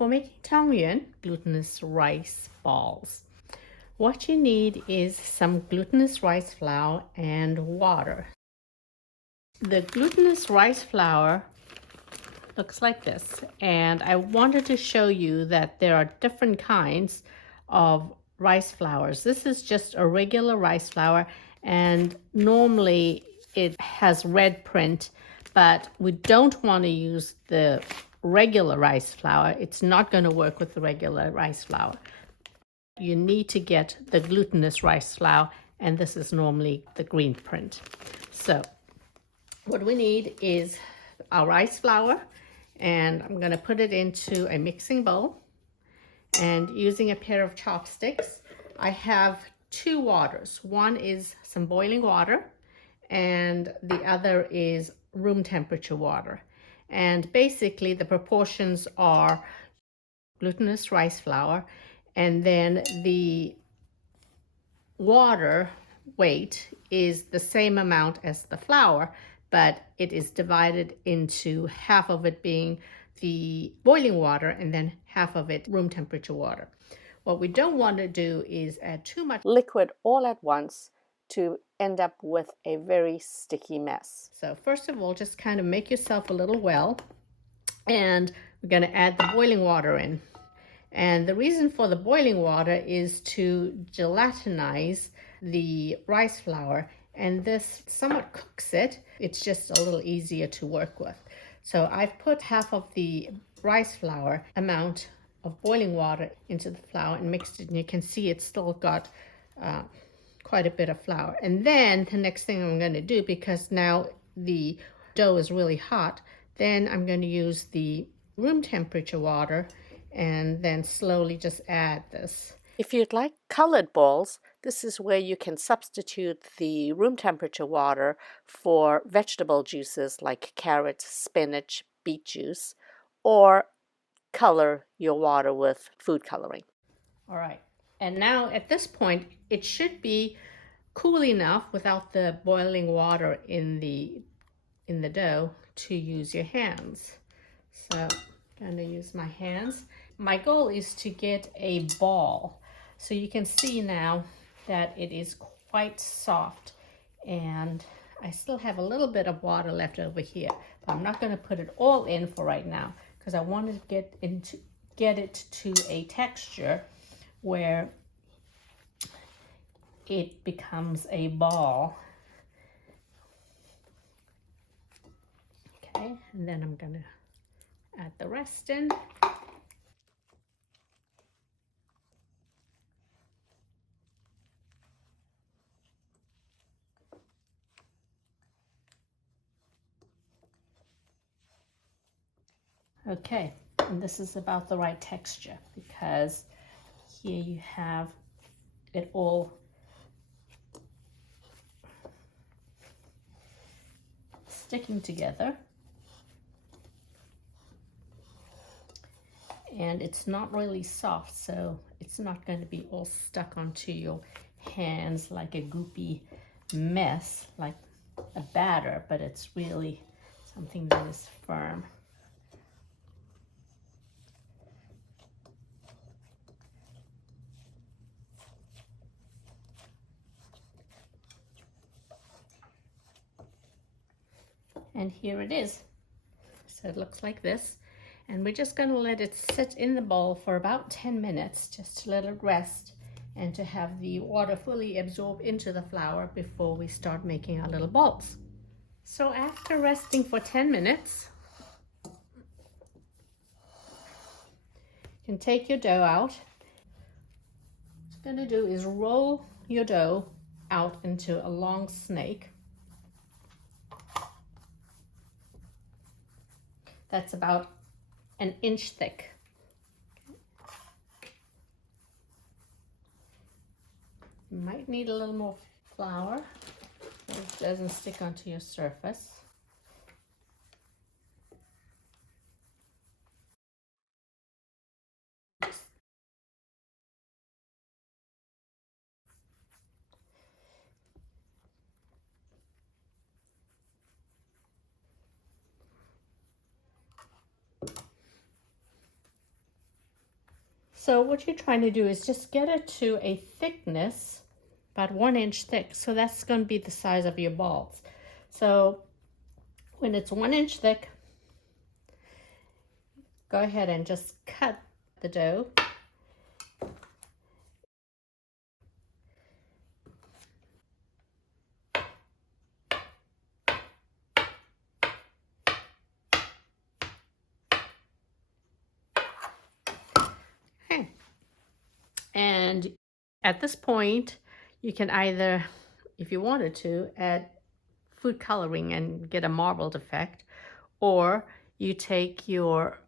for making tangyuan, glutinous rice balls. What you need is some glutinous rice flour and water. The glutinous rice flour looks like this, and I wanted to show you that there are different kinds of rice flours. This is just a regular rice flour, and normally it has red print, but we don't want to use the regular rice flour. It's not going to work with the regular rice flour. You need to get the glutinous rice flour, and this is normally the green print. So what we need is our rice flour, and I'm going to put it into a mixing bowl. And using a pair of chopsticks, I have two waters. One is some boiling water, and the other is room temperature water. And basically the proportions are glutinous rice flour, and then the water weight is the same amount as the flour, but it is divided into half of it being the boiling water and then half of it room temperature water. What we don't want to do is add too much liquid all at once to end up with a very sticky mess. So first of all, just kind of make yourself a little well, and we're going to add the boiling water in. And the reason for the boiling water is to gelatinize the rice flour, and this somewhat cooks it. It's just a little easier to work with. So I've put half of the rice flour amount of boiling water into the flour and mixed it, and you can see it's still got quite a bit of flour. And then the next thing I'm going to do, because now the dough is really hot, then I'm going to use the room temperature water and then slowly just add this. If you'd like colored balls, this is where you can substitute the room temperature water for vegetable juices like carrot, spinach, beet juice, or color your water with food coloring. All right, and now at this point, it should be cool enough without the boiling water in the dough to use your hands. So I'm going to use my hands. My goal is to get a ball. So you can see now that it is quite soft, and I still have a little bit of water left over here, but I'm not going to put it all in for right now because I want to get it to a texture where it becomes a ball. Okay, and then I'm going to add the rest in. Okay, and this is about the right texture because here you have it all sticking together, and it's not really soft, so it's not going to be all stuck onto your hands like a goopy mess like a batter, but it's really something that is firm. And here it is. So it looks like this. And we're just going to let it sit in the bowl for about 10 minutes, just to let it rest and to have the water fully absorb into the flour before we start making our little balls. So after resting for 10 minutes, you can take your dough out. What you're going to do is roll your dough out into a long snake. That's about an inch thick. You might need a little more flour so it doesn't stick onto your surface. So what you're trying to do is just get it to a thickness, about 1 inch thick. So that's going to be the size of your balls. So when it's 1 inch thick, go ahead and just cut the dough. Okay. And at this point, you can either, if you wanted to, add food coloring and get a marbled effect, or you take your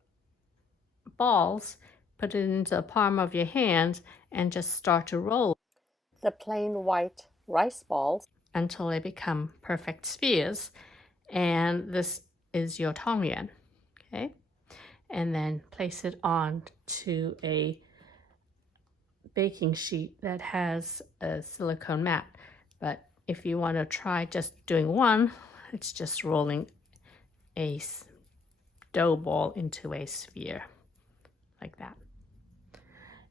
balls, put it into the palm of your hand, and just start to roll the plain white rice balls until they become perfect spheres. And this is your tongyan, okay? And then place it on to a baking sheet that has a silicone mat. But if you want to try just doing one, it's just rolling a dough ball into a sphere like that.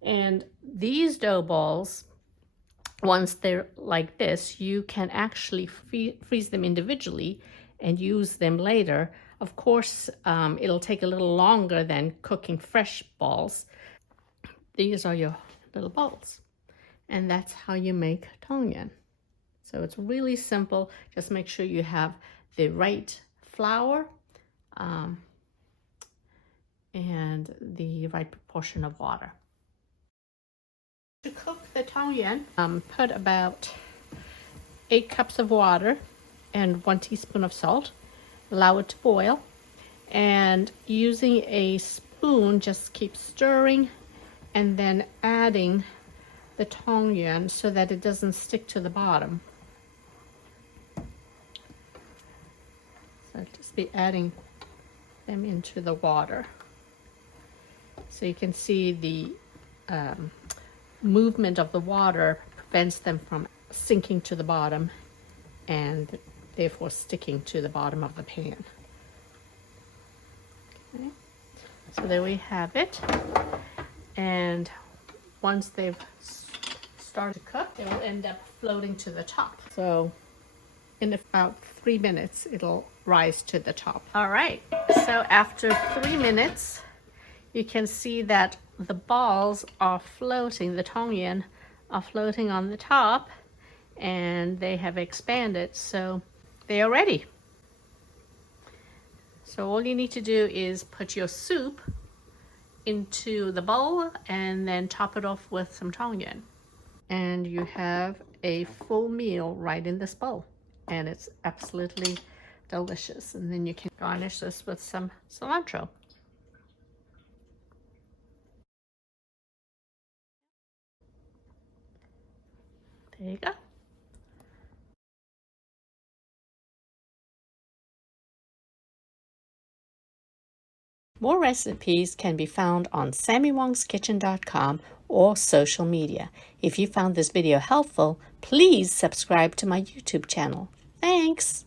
And these dough balls, once they're like this, you can actually freeze them individually and use them later. Of course, it'll take a little longer than cooking fresh balls. These are your little balls, and that's how you make tongyan. So it's really simple. Just make sure you have the right flour and the right proportion of water. To cook the tongyan, put about 8 cups of water and 1 teaspoon of salt. Allow it to boil, and using a spoon, just keep stirring and then adding the tongyan so that it doesn't stick to the bottom. So just be adding them into the water. So you can see the movement of the water prevents them from sinking to the bottom and therefore sticking to the bottom of the pan. Okay. So there we have it. And once they've started to cook, they will end up floating to the top. So in about 3 minutes, it'll rise to the top. All right, so after 3 minutes, you can see that the balls are floating, the tongyan are floating on the top, and they have expanded, so they are ready. So all you need to do is put your soup into the bowl and then top it off with some tongyan. And you have a full meal right in this bowl. And it's absolutely delicious. And then you can garnish this with some cilantro. There you go. More recipes can be found on sammywongskitchen.com or social media. If you found this video helpful, please subscribe to my YouTube channel. Thanks!